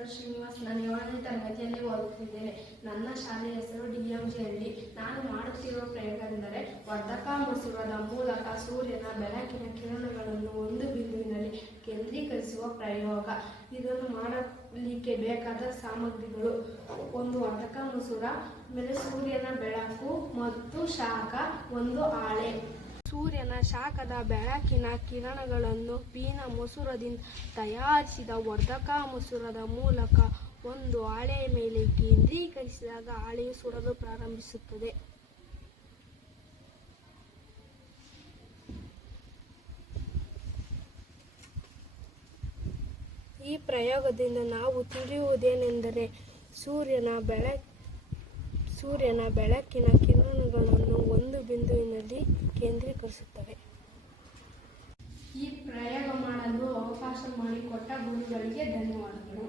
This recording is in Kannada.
ಹೆಸರು ಶ್ರೀನಿವಾಸ್. ನಾನು 7ನೇ ತರಗತಿಯಲ್ಲಿ ಓದುತ್ತಿದ್ದೇನೆ. ನನ್ನ ಶಾಲೆಯ ಹೆಸರು DMG ಹಳ್ಳಿ. ನಾನು ಮಾಡುತ್ತಿರುವ ಪ್ರಯೋಗವೆಂದರೆ ವರ್ಧಕ ಮಸೂರದ ಮೂಲಕ ಸೂರ್ಯನ ಬೆಳಕಿನ ಕಿರಣಗಳನ್ನು ಒಂದು ಬಿಂದುವಿನಲ್ಲಿ ಕೇಂದ್ರೀಕರಿಸುವ ಪ್ರಯೋಗ. ಇದನ್ನು ಮಾಡಲಿಕ್ಕೆ ಬೇಕಾದ ಸಾಮಗ್ರಿಗಳು: ಒಂದು ವರ್ಧಕ ಮಸೂರ, ಆಮೇಲೆ ಸೂರ್ಯನ ಬೆಳಕು ಮತ್ತು ಶಾಖ, ಒಂದು ಹಾಳೆ. ಸೂರ್ಯನ ಶಾಖದ ಬೆಳಕಿನ ಕಿರಣಗಳನ್ನು ಪೀನ ಮಸೂರದಿಂದ ತಯಾರಿಸಿದ ವರ್ಧಕ ಮಸೂರದ ಮೂಲಕ ಒಂದು ಹಾಳೆಯ ಮೇಲೆ ಕೇಂದ್ರೀಕರಿಸಿದಾಗ ಹಾಳೆಯು ಸುಡಲು ಪ್ರಾರಂಭಿಸುತ್ತದೆ. ಈ ಪ್ರಯೋಗದಿಂದ ನಾವು ತಿಳಿಯುವುದೇನೆಂದರೆ ಸೂರ್ಯನ ಬೆಳಕಿನ ಕಿರಣಗಳನ್ನು ಒಂದು ಬಿಂದುವಿನಲ್ಲಿ ಕೇಂದ್ರೀಕರಿಸುತ್ತವೆ. ಈ ಪ್ರಯೋಗ ಮಾಡಲು ಅವಕಾಶ ಮಾಡಿಕೊಟ್ಟ ಗುರುಗಳಿಗೆ ಧನ್ಯವಾದಗಳು.